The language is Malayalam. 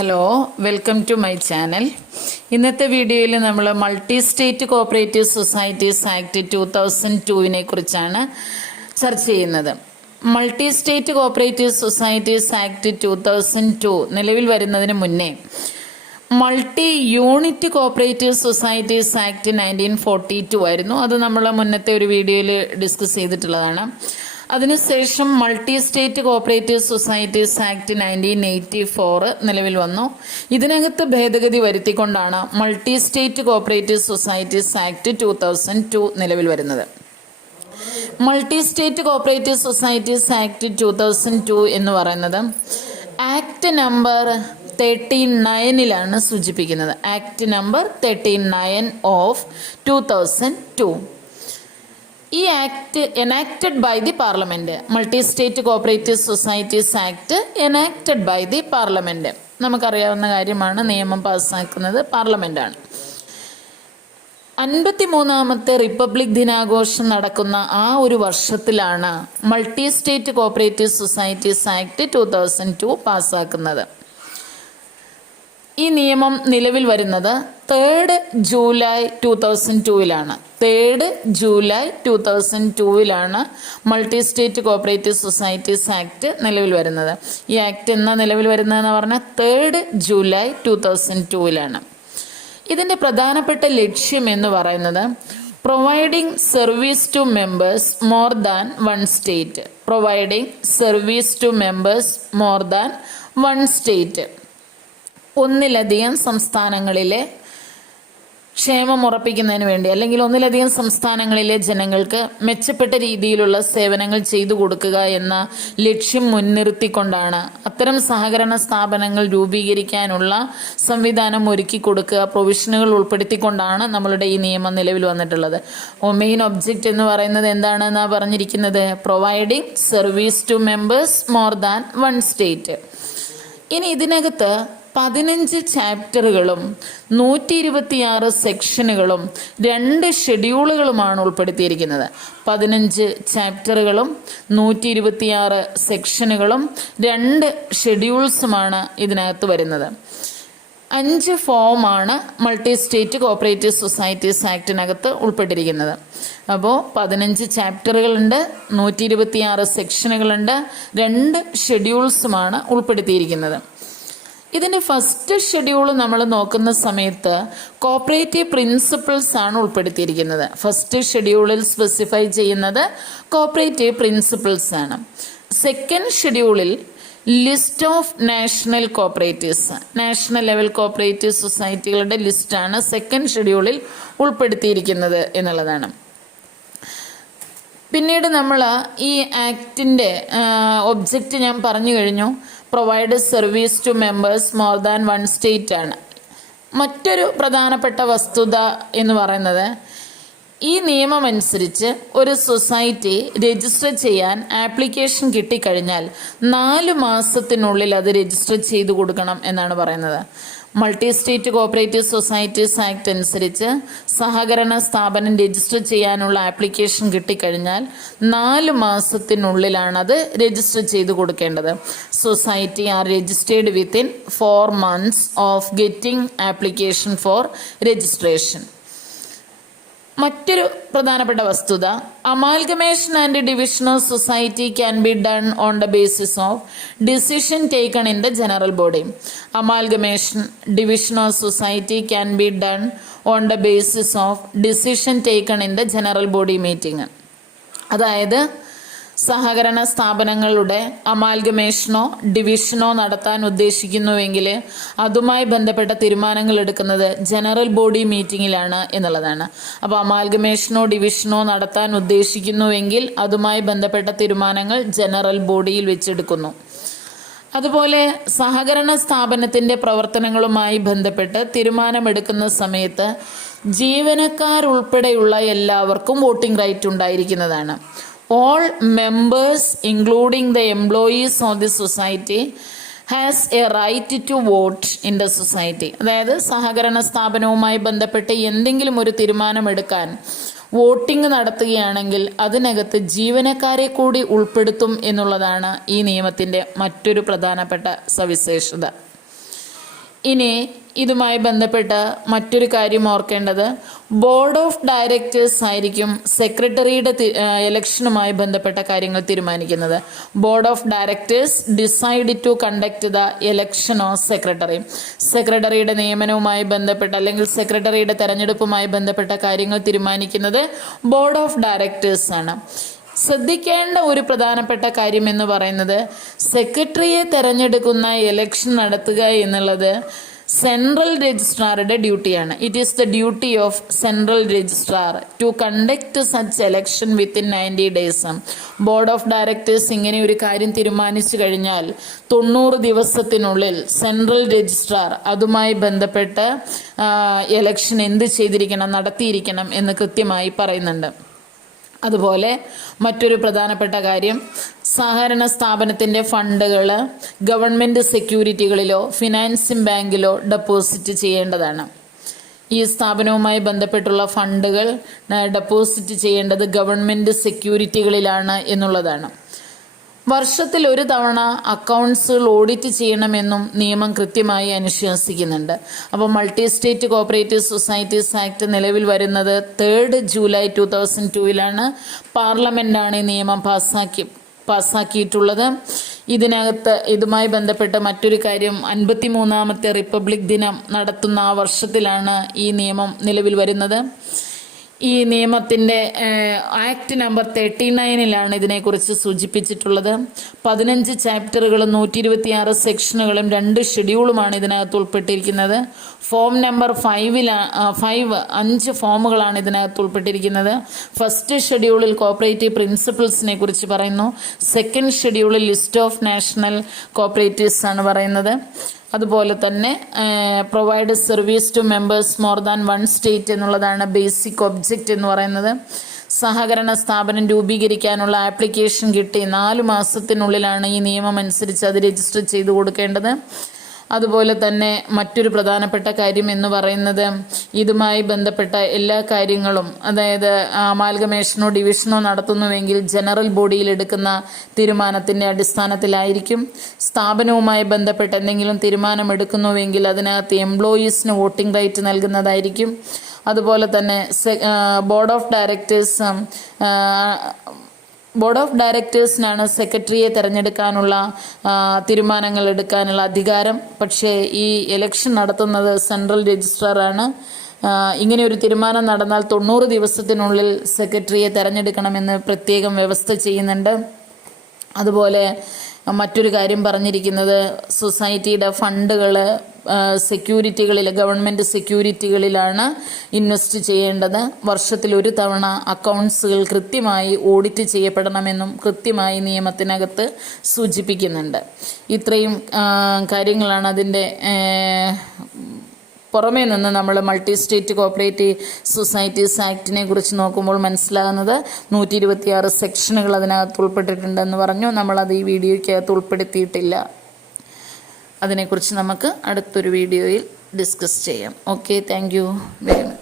Hello, welcome to my channel. ഇന്നത്തെ വീഡിയോയിൽ നമ്മൾ multi state cooperative societies act 2002 കുറിച്ചാണ് ചർച്ച ചെയ്യുന്നത്. Multi state cooperative societies act 2002 നിലവിൽ വരുന്നതിന് മുന്നേ multi unit cooperative societies act 1942 ആയിരുന്നു. അത് നമ്മൾ മുന്നത്തെ ഒരു വീഡിയോയിൽ ഡിസ്കസ് ചെയ്തിട്ടുള്ളതാണ്. അതിനുശേഷം multi state cooperative societies act 1984 നിലവിൽ വന്നു. ഇതിനകത്ത് ഭേദഗതി വരുത്തിക്കൊണ്ടാണ് multi state cooperative societies act 2002 നിലവിൽ വരുന്നത്. Multi state cooperative societies act 2002 എന്ന് പറയുന്നത് ആക്ട് നമ്പർ 39 സൂചിപ്പിക്കുന്നത്. Act number 39 of 2002. ഈ act enacted by the parliament. Multi state cooperative societies act enacted by the parliament. നമുക്കറിയാവുന്ന കാര്യമാണ്, നിയമം പാസ്സാക്കുന്നത് പാർലമെന്റാണ്. 53ാമത്തെ റിപ്പബ്ലിക് ദിനാഘോഷം നടക്കുന്ന ആ ഒരു വർഷത്തിലാണ് multi state cooperative societies act 2002 പാസ്സാക്കുന്നത്. ഈ നിയമം നിലവിൽ വരുന്നത് 3 July 2002 3 July 2002 multi state cooperative societies act നിലവിൽ വരുന്നത്. ഈ ആക്ട് എന്നാ നിലവിൽ വരുന്നതെന്ന് പറഞ്ഞാൽ 3 ജൂലൈ 2002 ഇതിൻ്റെ പ്രധാനപ്പെട്ട ലക്ഷ്യം എന്ന് പറയുന്നത് providing service to members more than one state. Providing service to members more than one state. ഒന്നിലധികം സംസ്ഥാനങ്ങളിലെ ക്ഷേമം ഉറപ്പിക്കുന്നതിന് വേണ്ടി, അല്ലെങ്കിൽ ഒന്നിലധികം സംസ്ഥാനങ്ങളിലെ ജനങ്ങൾക്ക് മെച്ചപ്പെട്ട രീതിയിലുള്ള സേവനങ്ങൾ ചെയ്തു കൊടുക്കുക എന്ന ലക്ഷ്യം മുൻനിർത്തിക്കൊണ്ടാണ് അത്തരം സഹകരണ സ്ഥാപനങ്ങൾ രൂപീകരിക്കാനുള്ള സംവിധാനം ഒരുക്കി കൊടുക്കുക, പ്രൊവിഷനുകൾ ഉൾപ്പെടുത്തിക്കൊണ്ടാണ് നമ്മളുടെ ഈ നിയമം നിലവിൽ വന്നിട്ടുള്ളത്. മെയിൻ ഒബ്ജക്റ്റ് എന്ന് പറയുന്നത് എന്താണെന്നാണ് പറഞ്ഞിരിക്കുന്നത്? Providing service to members more than one state. ഇനി ഇതിനകത്ത് 15 ചാപ്റ്ററുകളും 126 സെക്ഷനുകളും 2 ഷെഡ്യൂളുകളുമാണ് ഉൾപ്പെടുത്തിയിരിക്കുന്നത്. 15 ചാപ്റ്ററുകളും 126 സെക്ഷനുകളും 2 ഷെഡ്യൂൾസുമാണ് ഇതിനകത്ത് വരുന്നത്. 5 ഫോമാണ് മൾട്ടി സ്റ്റേറ്റ് കോഓപ്പറേറ്റീവ് സൊസൈറ്റീസ് ആക്ടിനകത്ത് ഉൾപ്പെട്ടിരിക്കുന്നത്. അപ്പോൾ 15 ചാപ്റ്ററുകളുണ്ട്, 126 സെക്ഷനുകളുണ്ട്, 2 ഷെഡ്യൂൾസുമാണ് ഉൾപ്പെടുത്തിയിരിക്കുന്നത്. ഇതിൻ്റെ ഫസ്റ്റ് ഷെഡ്യൂൾ നമ്മൾ നോക്കുന്ന സമയത്ത് കോഓപ്പറേറ്റീവ് പ്രിൻസിപ്പിൾസ് ആണ് ഉൾപ്പെടുത്തിയിരിക്കുന്നത്. ഫസ്റ്റ് ഷെഡ്യൂളിൽ സ്പെസിഫൈ ചെയ്യുന്നത് കോഓപ്പറേറ്റീവ് പ്രിൻസിപ്പിൾസ് ആണ്. സെക്കൻഡ് ഷെഡ്യൂളിൽ list of national cooperatives, national level cooperative സൊസൈറ്റികളുടെ ലിസ്റ്റാണ് സെക്കൻഡ് ഷെഡ്യൂളിൽ ഉൾപ്പെടുത്തിയിരിക്കുന്നത് എന്നുള്ളതാണ്. പിന്നീട് നമ്മൾ ഈ ആക്ടിൻ്റെ ഒബ്ജക്റ്റ് ഞാൻ പറഞ്ഞു കഴിഞ്ഞു. Provide service to members more than one state ആണ്. മറ്റൊരു പ്രധാനപ്പെട്ട വസ്തുത എന്ന് പറയുന്നത്, ഈ നിയമം അനുസരിച്ച് ഒരു സൊസൈറ്റി രജിസ്റ്റർ ചെയ്യാൻ ആപ്ലിക്കേഷൻ കിട്ടിക്കഴിഞ്ഞാൽ 4 മാസത്തിനുള്ളിൽ അത് രജിസ്റ്റർ ചെയ്തു കൊടുക്കണം എന്നാണ് പറയുന്നത്. Multi state cooperative societies act അനുസരിച്ച് സഹകരണ സ്ഥാപനം രജിസ്റ്റർ ചെയ്യാനുള്ള ആപ്ലിക്കേഷൻ കിട്ടിക്കഴിഞ്ഞാൽ 4 മാസത്തിനുള്ളിലാണ് അത് രജിസ്റ്റർ ചെയ്തു കൊടുക്കേണ്ടത്. Society are registered within 4 months of getting application for registration. മറ്റൊരു പ്രധാനപ്പെട്ട വസ്തുത, amalgamation and division of society can be done on the basis of decision taken in the general body. Amalgamation, division of society can be done on the basis of decision taken in the general body meeting. അതായത് സഹകരണ സ്ഥാപനങ്ങളുടെ അമാൽഗമേഷനോ ഡിവിഷനോ നടത്താൻ ഉദ്ദേശിക്കുന്നുവെങ്കിൽ അതുമായി ബന്ധപ്പെട്ട തീരുമാനങ്ങൾ എടുക്കുന്നത് ജനറൽ ബോഡി മീറ്റിങ്ങിലാണ് എന്നുള്ളതാണ്. അപ്പോൾ അമാൽഗമേഷനോ ഡിവിഷനോ നടത്താൻ ഉദ്ദേശിക്കുന്നുവെങ്കിൽ അതുമായി ബന്ധപ്പെട്ട തീരുമാനങ്ങൾ ജനറൽ ബോഡിയിൽ വെച്ചെടുക്കുന്നു. അതുപോലെ സഹകരണ സ്ഥാപനത്തിൻ്റെ പ്രവർത്തനങ്ങളുമായി ബന്ധപ്പെട്ട് തീരുമാനമെടുക്കുന്ന സമയത്ത് ജീവനക്കാരുൾപ്പെടെയുള്ള എല്ലാവർക്കും വോട്ടിംഗ് റൈറ്റ് ഉണ്ടായിരിക്കുന്നതാണ്. All members, including the employees of the society, has a right to vote in the society. അതായത് സഹകരണ സ്ഥാപനവുമായി ബന്ധപ്പെട്ട് എന്തെങ്കിലും ഒരു തീരുമാനമെടുക്കാൻ വോട്ടിംഗ് നടത്തുകയാണെങ്കിൽ അതിനകത്ത് ജീവനക്കാരെ കൂടി ഉൾപ്പെടുത്തും എന്നുള്ളതാണ് ഈ നിയമത്തിൻ്റെ മറ്റൊരു പ്രധാനപ്പെട്ട സവിശേഷത. ഇനി ഇതുമായി ബന്ധപ്പെട്ട മറ്റൊരു കാര്യം ഓർക്കേണ്ടത്, ബോർഡ് ഓഫ് ഡയറക്ടേഴ്സ് ആയിരിക്കും സെക്രട്ടറിയുടെ ഇലക്ഷനുമായി ബന്ധപ്പെട്ട കാര്യങ്ങൾ തീരുമാനിക്കുന്നത്. Board of directors decide to conduct the election of secretary. സെക്രട്ടറിയുടെ നിയമനവുമായി ബന്ധപ്പെട്ട അല്ലെങ്കിൽ സെക്രട്ടറിയുടെ തെരഞ്ഞെടുപ്പുമായി ബന്ധപ്പെട്ട കാര്യങ്ങൾ തീരുമാനിക്കുന്നത് ബോർഡ് ഓഫ് ഡയറക്ടേഴ്സ് ആണ്. ശ്രദ്ധിക്കേണ്ട ഒരു പ്രധാനപ്പെട്ട കാര്യം എന്ന് പറയുന്നത്, സെക്രട്ടറിയെ തെരഞ്ഞെടുക്കുന്ന ഇലക്ഷൻ നടത്തുക എന്നുള്ളത് സെൻട്രൽ രജിസ്ട്രാറുടെ ഡ്യൂട്ടിയാണ്. It is the duty of central registrar to conduct such election within 90 days. Board of directors ഇങ്ങനെ ഒരു കാര്യം തീരുമാനിച്ചു കഴിഞ്ഞാൽ 90 ദിവസത്തിനുള്ളിൽ സെൻട്രൽ രജിസ്ട്രാർ അതുമായി ബന്ധപ്പെട്ട് എലക്ഷൻ എന്ത് ചെയ്തിരിക്കണം, നടത്തിയിരിക്കണം എന്ന് കൃത്യമായി പറയുന്നുണ്ട്. അതുപോലെ മറ്റൊരു പ്രധാനപ്പെട്ട കാര്യം, സഹകരണ സ്ഥാപനത്തിൻ്റെ ഫണ്ടുകൾ ഗവൺമെൻറ് സെക്യൂരിറ്റികളിലോ ഫിനാൻസിംഗ് ബാങ്കിലോ ഡെപ്പോസിറ്റ് ചെയ്യേണ്ടതാണ്. ഈ സ്ഥാപനവുമായി ബന്ധപ്പെട്ടുള്ള ഫണ്ടുകൾ ഡെപ്പോസിറ്റ് ചെയ്യേണ്ടത് ഗവൺമെൻറ് സെക്യൂരിറ്റികളിലാണ് എന്നുള്ളതാണ്. വർഷത്തിൽ ഒരു തവണ അക്കൗണ്ട്സുകൾ ഓഡിറ്റ് ചെയ്യണമെന്നും നിയമം കൃത്യമായി അനുശാസിക്കുന്നുണ്ട്. അപ്പോൾ multi state cooperative societies act നിലവിൽ വരുന്നത് 3 ജൂലൈ 2002 പാർലമെൻറ്റാണ് ഈ നിയമം പാസ്സാക്കിയിട്ടുള്ളത്. ഇതിനകത്ത് ഇതുമായി ബന്ധപ്പെട്ട മറ്റൊരു കാര്യം, 53ാമത്തെ റിപ്പബ്ലിക് ദിനം നടത്തുന്ന ആ വർഷത്തിലാണ് ഈ നിയമം നിലവിൽ വരുന്നത്. ഈ നിയമത്തിൻ്റെ ആക്ട് നമ്പർ 39 ഇതിനെക്കുറിച്ച് സൂചിപ്പിച്ചിട്ടുള്ളത്. 15 ചാപ്റ്ററുകളും 126 സെക്ഷനുകളും 2 ഷെഡ്യൂളുമാണ് ഇതിനകത്ത് ഉൾപ്പെട്ടിരിക്കുന്നത്. ഫോം നമ്പർ 5 ഫോമുകളാണ് ഇതിനകത്ത് ഉൾപ്പെട്ടിരിക്കുന്നത്. ഫസ്റ്റ് ഷെഡ്യൂളിൽ കോഓപ്പറേറ്റീവ് പ്രിൻസിപ്പിൾസിനെ കുറിച്ച് പറയുന്നു. സെക്കൻഡ് ഷെഡ്യൂളിൽ ലിസ്റ്റ് ഓഫ് നാഷണൽ കോഓപ്പറേറ്റീവ്സ് ആണ് പറയുന്നത്. അതുപോലെ തന്നെ provide service to members more than 1 state എന്നുള്ളതാണ് ബേസിക് ഒബ്ജക്റ്റ് എന്ന് പറയുന്നത്. സഹകരണ സ്ഥാപനം രൂപീകരിക്കാനുള്ള ആപ്ലിക്കേഷൻ കിട്ടി 4 മാസത്തിനുള്ളിലാണ് ഈ നിയമം അനുസരിച്ച് അത് രജിസ്റ്റർ ചെയ്ത് കൊടുക്കേണ്ടത്. അതുപോലെ തന്നെ മറ്റൊരു പ്രധാനപ്പെട്ട കാര്യം എന്ന് പറയുന്നത്, ഇതുമായി ബന്ധപ്പെട്ട എല്ലാ കാര്യങ്ങളും, അതായത് അമാൽഗമേഷനോ ഡിവിഷനോ നടത്തുന്നുവെങ്കിൽ ജനറൽ ബോഡിയിൽ എടുക്കുന്ന തീരുമാനത്തിൻ്റെ അടിസ്ഥാനത്തിലായിരിക്കും. സ്ഥാപനവുമായി ബന്ധപ്പെട്ട് എന്തെങ്കിലും തീരുമാനമെടുക്കുന്നുവെങ്കിൽ അതിനകത്ത് എംപ്ലോയീസിന് വോട്ടിംഗ് റൈറ്റ് നൽകുന്നതായിരിക്കും. അതുപോലെ തന്നെ ബോർഡ് ഓഫ് ഡയറക്ടേഴ്സിനാണ് സെക്രട്ടറിയെ തിരഞ്ഞെടുക്കാനുള്ള തീരുമാനങ്ങൾ എടുക്കാനുള്ള അധികാരം. പക്ഷേ ഈ ഇലക്ഷൻ നടത്തുന്നത് സെൻട്രൽ രജിസ്ട്രാറാണ്. ഇങ്ങനെ ഒരു തീരുമാനം നടന്നാൽ 90 ദിവസത്തിനുള്ളിൽ സെക്രട്ടറിയെ തിരഞ്ഞെടുക്കണമെന്ന് പ്രത്യേകം വ്യവസ്ഥ ചെയ്യുന്നുണ്ട്. അതുപോലെ മറ്റൊരു കാര്യം പറഞ്ഞിരിക്കുന്നത്, സൊസൈറ്റിയുടെ ഫണ്ടുകൾ സെക്യൂരിറ്റികളിൽ, ഗവൺമെൻറ് സെക്യൂരിറ്റികളിലാണ് ഇൻവെസ്റ്റ് ചെയ്യേണ്ടത്. വർഷത്തിൽ ഒരു തവണ അക്കൗണ്ട്സുകൾ കൃത്യമായി ഓഡിറ്റ് ചെയ്യപ്പെടണമെന്നും കൃത്യമായി നിയമത്തിനകത്ത് സൂചിപ്പിക്കുന്നുണ്ട്. ഇത്രയും കാര്യങ്ങളാണ് അതിൻ്റെ പുറമേ നിന്ന് നമ്മൾ മൾട്ടി സ്റ്റേറ്റ് കോഓപ്പറേറ്റീവ് സൊസൈറ്റീസ് ആക്ടിനെ കുറിച്ച് നോക്കുമ്പോൾ മനസ്സിലാകുന്നത്. 126 സെക്ഷനുകൾ അതിനകത്ത് ഉൾപ്പെട്ടിട്ടുണ്ടെന്ന് പറഞ്ഞു. നമ്മളത് ഈ വീഡിയോയ്ക്കകത്ത് ഉൾപ്പെടുത്തിയിട്ടില്ല. അതിനെക്കുറിച്ച് നമുക്ക് അടുത്തൊരു വീഡിയോയിൽ ഡിസ്കസ് ചെയ്യാം. Okay, thank you very much.